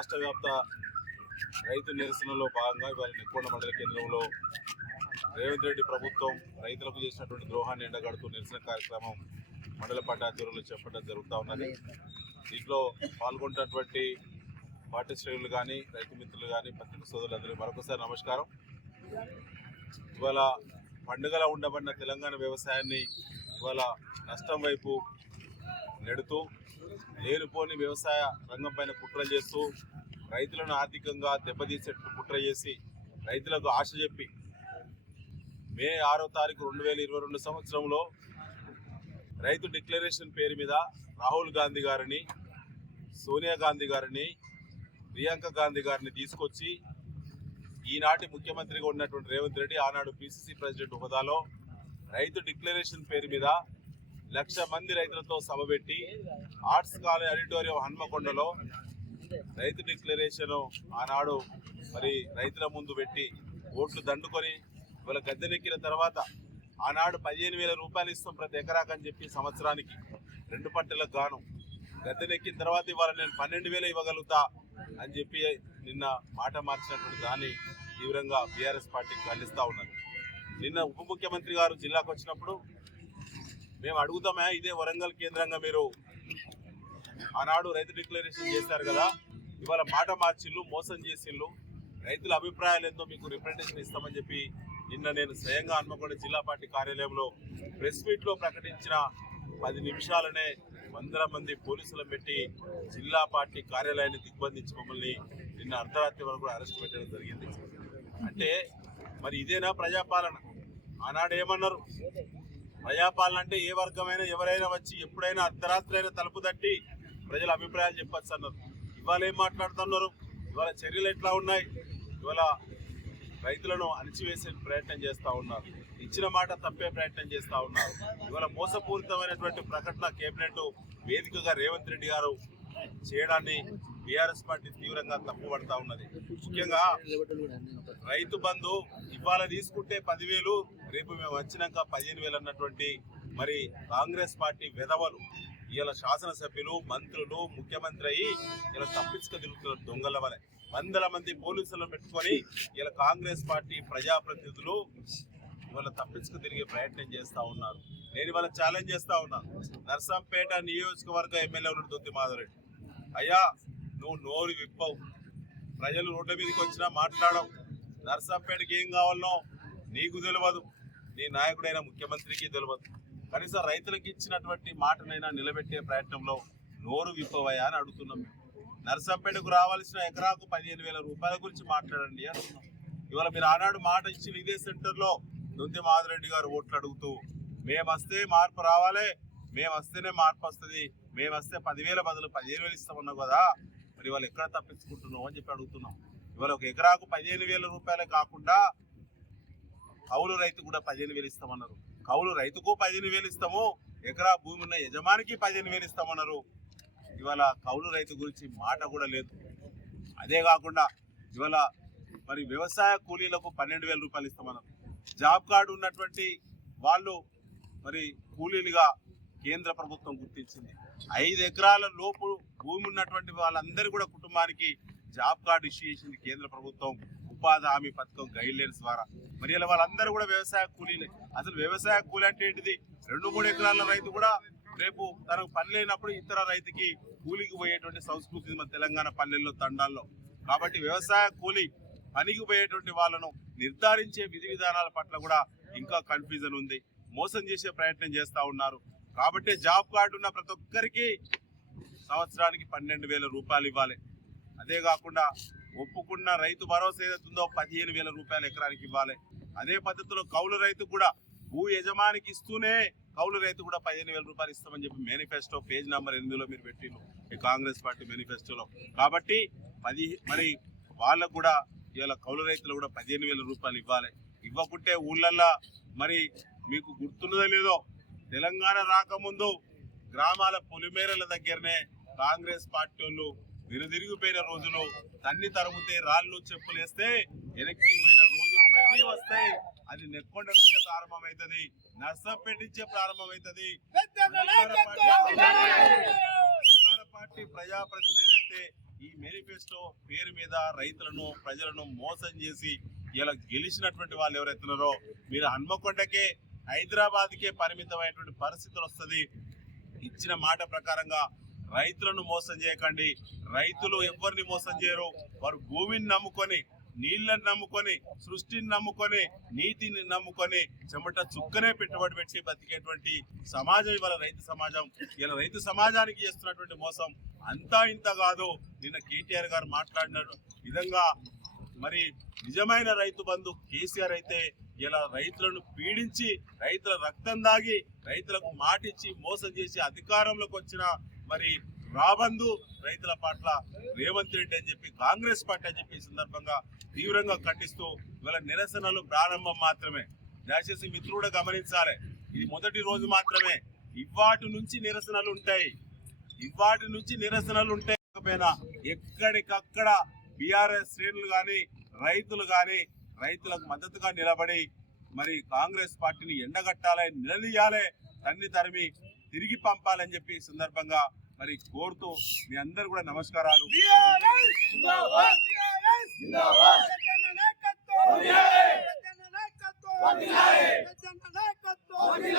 రాష్ట్ర వ్యాప్త రైతు నిరసనలో భాగంగా ఇవాళ నెక్కొండ మండల కేంద్రంలో రేవంత్ రెడ్డి ప్రభుత్వం రైతులకు చేసినటువంటి ద్రోహాన్ని ఎండగడుతూ నిరసన కార్యక్రమం మండల పార్టీ చేపట్టడం జరుగుతూ ఉన్నది. దీంట్లో పాల్గొంటున్నటువంటి పార్టీ శ్రేణులు కానీ రైతు మిత్రులు కానీ పత్రిక సోదరులందరూ మరొకసారి నమస్కారం. ఇవాళ పండుగలా ఉండబడిన తెలంగాణ వ్యవసాయాన్ని ఇవాళ నష్టం వైపు నెడుతూ లేనిపోని వ్యవసాయ రంగం పైన కుట్రలు చేస్తూ రైతులను ఆర్థికంగా దెబ్బతీసేట్టు కుట్ర చేసి రైతులకు ఆశ చెప్పి మే ఆరో తారీఖు రెండు వేల ఇరవై రెండు సంవత్సరంలో రైతు డిక్లరేషన్ పేరు మీద రాహుల్ గాంధీ గారిని సోనియా గాంధీ గారిని ప్రియాంక గాంధీ గారిని తీసుకొచ్చి ఈనాటి ముఖ్యమంత్రిగా ఉన్నటువంటి రేవంత్ రెడ్డి ఆనాడు పిసిసి ప్రెసిడెంట్ హోదాలో రైతు డిక్లరేషన్ పేరు మీద లక్ష మంది రైతులతో సభ పెట్టి ఆర్ట్స్ కాలేజ్ ఆడిటోరియం హన్మకొండలో రైతు డిక్లరేషన్ ఆనాడు మరి రైతుల ముందు పెట్టి ఓట్లు దండుకొని ఇవాళ గద్దెనెక్కిన తర్వాత ఆనాడు పదిహేను వేల రూపాయలు ఇస్తాం ప్రతి ఎకరాకని చెప్పి సంవత్సరానికి రెండు పంటలకు గాను. గద్దెనెక్కిన తర్వాత ఇవాళ నేను పన్నెండు వేలు ఇవ్వగలుగుతా అని చెప్పి నిన్న మాట మార్చినటువంటి దాన్ని తీవ్రంగా బీఆర్ఎస్ పార్టీ ఖండిస్తూ ఉన్నది. నిన్న ఉప ముఖ్యమంత్రి గారు జిల్లాకు వచ్చినప్పుడు మేము అడుగుతామే? ఇదే వరంగల్ కేంద్రంగా మీరు ఆనాడు రైతు డిక్లరేషన్ చేశారు కదా ఇవాళ మాట మార్చిళ్ళు మోసం చేసిళ్ళు రైతుల అభిప్రాయాలు ఏందో మీకు రిప్రజెంటేషన్ ఇస్తామని చెప్పి నిన్న నేను స్వయంగా హన్మకొండ జిల్లా పార్టీ కార్యాలయంలో ప్రెస్ మీట్లో ప్రకటించిన పది నిమిషాలనే వందల మంది పోలీసులను పెట్టి జిల్లా పార్టీ కార్యాలయాన్ని దిగ్బంధించి మమ్మల్ని నిన్న అర్ధరాత్రి వరకు అరెస్ట్ పెట్టడం జరిగింది. అంటే మరి ఇదేనా ప్రజాపాలన? ఆనాడు ఏమన్నారు? ప్రజాపాలన అంటే ఏ వర్గమైనా ఎవరైనా వచ్చి ఎప్పుడైనా అర్ధరాత్రి అయినా తలుపు తట్టి ప్రజల అభిప్రాయాలు చెప్పచ్చు అన్నారు. ఇవాళ ఏం మాట్లాడుతున్నారు? ఇవాళ చర్యలు ఎట్లా ఉన్నాయి? ఇవాళ రైతులను అణిచివేసే ప్రయత్నం చేస్తూ ఉన్నారు. ఇచ్చిన మాట తప్పే ప్రయత్నం చేస్తూ ఉన్నారు. ఇవాళ మోసపూరితమైనటువంటి ప్రకటన కేబినెట్ వేదికగా రేవంత్ రెడ్డి గారు చేయడాన్ని బీఆర్ఎస్ పార్టీ తీవ్రంగా తప్పుపడతా ఉన్నది. ముఖ్యంగా రైతు బంధు ఇవాళ తీసుకుంటే పదివేలు రేపు మేము వచ్చినాక పదిహేను వేలు అన్నటువంటి మరి కాంగ్రెస్ పార్టీ విధవలు ఇలా శాసనసభ్యులు మంత్రులు ముఖ్యమంత్రి అయ్యి ఇలా తప్పించుకు తిరుగుతున్నారు దొంగల వలె. వందల మంది పోలీసులను పెట్టుకొని ఇలా కాంగ్రెస్ పార్టీ ప్రజాప్రతినిధులు ఇవాళ తప్పించుకు తిరిగే ప్రయత్నం చేస్తా ఉన్నారు. నేను ఇవాళ ఛాలెంజ్ చేస్తా ఉన్నాను నర్సంపేట నియోజకవర్గ ఎమ్మెల్యే ఉన్నాడు దొద్ది మాధవరెడ్డి. అయ్యా నువ్వు నోరు విప్పవు. ప్రజలు రోడ్ల మీదకి వచ్చినా మాట్లాడవు. నర్సంపేటకి ఏం కావాలనో నీకు తెలియదు నీ నాయకుడైన ముఖ్యమంత్రికి తెలియదు కనీసం రైతులకు ఇచ్చినటువంటి మాటనైనా నిలబెట్టే ప్రయత్నంలో నోరు విప్పవయా అని అడుగుతున్నాం మేము. నర్సంపేటకు రావాల్సిన ఎకరాకు పదిహేను వేల రూపాయల గురించి మాట్లాడండి అంటున్నాం ఇవాళ మీరు ఆనాడు మాట ఇచ్చిన ఇదే సెంటర్లో దొంతి మాధురెడ్డి గారు ఓట్లు అడుగుతూ మేము వస్తే మార్పు రావాలి మేము వస్తేనే మార్పు వస్తుంది మేము వస్తే పదివేల బదులు పదిహేను వేలు ఇస్తామన్నావు కదా మరి ఇవాళ ఎక్కడ తప్పించుకుంటున్నావు? అని చెప్పి అడుగుతున్నాం. ఇవాళ ఒక ఎకరాకు పదిహేను వేల రూపాయలే కాకుండా కౌలు రైతు కూడా పదిహేను వేలు ఇస్తామన్నారు. కౌలు రైతుకు పదిహేను వేలు ఇస్తాము ఎకరా భూమి ఉన్న యజమానికి పదిహేను వేలు ఇస్తామన్నారు. ఇవాళ కౌలు రైతు గురించి మాట కూడా లేదు. అదే కాకుండా ఇవాళ మరి వ్యవసాయ కూలీలకు పన్నెండు వేల రూపాయలు ఇస్తామన్నారు. జాబ్ కార్డు ఉన్నటువంటి వాళ్ళు మరి కూలీలుగా కేంద్ర ప్రభుత్వం గుర్తించింది. ఐదు ఎకరాల లోపు భూమి ఉన్నటువంటి వాళ్ళందరూ కూడా కుటుంబానికి జాబ్ కార్డు ఇష్యూ చేసింది కేంద్ర ప్రభుత్వం. ఉపాధి హామీ పథకం గైడ్ లైన్స్ ద్వారా. మరి ఇలా వాళ్ళందరూ కూడా వ్యవసాయ కూలీలే. అసలు వ్యవసాయ కూలీ అంటే ఏంటిది? రెండు మూడు ఎకరాల రైతు కూడా రేపు తనకు పని లేనప్పుడు ఇతర రైతుకి కూలికి పోయేటువంటి సంస్కృతి మన తెలంగాణ పల్లెల్లో తండాల్లో. కాబట్టి వ్యవసాయ కూలి పనికి పోయేటువంటి వాళ్ళను నిర్ధారించే విధి విధానాల పట్ల కూడా ఇంకా కన్ఫ్యూజన్ ఉంది. మోసం చేసే ప్రయత్నం చేస్తూ ఉన్నారు. కాబట్టి జాబ్ కార్డు ఉన్న ప్రతి ఒక్కరికి సంవత్సరానికి పన్నెండు వేల రూపాయలు ఇవ్వాలి. అదే కాకుండా ఒప్పుకున్న రైతు భరోసా ఏదైతుందో పదిహేను వేల రూపాయలు ఎకరానికి ఇవ్వాలి. అదే పద్ధతిలో కౌలు రైతు కూడా భూ యజమానికి ఇస్తూనే కౌలు రైతు కూడా పదిహేను వేల రూపాయలు ఇస్తామని చెప్పి మేనిఫెస్టో పేజ్ నెంబర్ ఎనిమిదిలో మీరు పెట్టిండ్రు. ఈ కాంగ్రెస్ పార్టీ మేనిఫెస్టోలో. కాబట్టి పది మరి వాళ్ళకు కూడా ఇవాళ కౌలు రైతులు కూడా పదిహేను వేల రూపాయలు ఇవ్వాలి. ఇవ్వకుంటే ఊళ్ళల్లో మరి మీకు గుర్తున్నదో లేదో తెలంగాణ రాకముందు గ్రామాల పొలిమేరల దగ్గరనే కాంగ్రెస్ పార్టీ వాళ్ళు విరుదిరిగిపోయిన రోజులు తన్ని తరుముతే రాళ్ళు చెప్పులేస్తే వెనక్కి పోయిన మళ్ళీ వస్తాయి. అది నెక్కొండ నుంచే ప్రారంభమవుతుంది నర్సంపేట నుంచే ప్రారంభమవుతుంది అధికార పార్టీ అధికార పార్టీ ప్రజాప్రతినిధి ఏదైతే ఈ మేనిఫెస్టో పేరు మీద రైతులను ప్రజలను మోసం చేసి ఇలా గెలిచినటువంటి వాళ్ళు ఎవరైతున్నారో మీరు హన్మకొండకే హైదరాబాద్కే పరిమితమైనటువంటి పరిస్థితులు వస్తుంది. ఇచ్చిన మాట ప్రకారంగా రైతులను మోసం చేయకండి. రైతులు ఎవరిని మోసం చేయరు? వారు భూమిని నమ్ముకొని నీళ్ళను నమ్ముకొని సృష్టిని నమ్ముకొని నీతిని నమ్ముకొని చెమట చుక్కనే పెట్టుబడి పెట్టి బతికేటువంటి సమాజం ఇవాళ రైతు సమాజం. ఇలా రైతు సమాజానికి చేస్తున్నటువంటి మోసం అంతా ఇంత కాదు. నిన్న కేటీఆర్ గారు మాట్లాడిన విధంగా మరి నిజమైన రైతు బంధు కేసీఆర్ అయితే ఇలా రైతులను పీడించి రైతుల రక్తం దాగి రైతులకు మాటిచ్చి మోసం చేసి అధికారంలోకి వచ్చిన మరి రాబందు రైతుల పట్ల రేవంత్ రెడ్డి అని చెప్పి కాంగ్రెస్ పార్టీ అని చెప్పి సందర్భంగా తీవ్రంగా ఖండిస్తూ ఇవాళ నిరసనలు ప్రారంభం మాత్రమే. దయచేసి మిత్రులు కూడా గమనించాలి. ఇది మొదటి రోజు మాత్రమే. ఇవాటి నుంచి నిరసనలు ఉంటాయి. ఇవాటి నుంచి నిరసనలు ఉంటాయి. ఎక్కడికక్కడ బీఆర్ఎస్ శ్రేణులు కానీ రైతులు కానీ రైతులకు మద్దతుగా నిలబడి మరి కాంగ్రెస్ పార్టీని ఎండగట్టాలి నిలదీయాలి తన్ని తరిమి తిరిగి పంపాలని చెప్పి సందర్భంగా మరి కోరుతూ మీ అందరు కూడా నమస్కారాలు. నాయకత్వం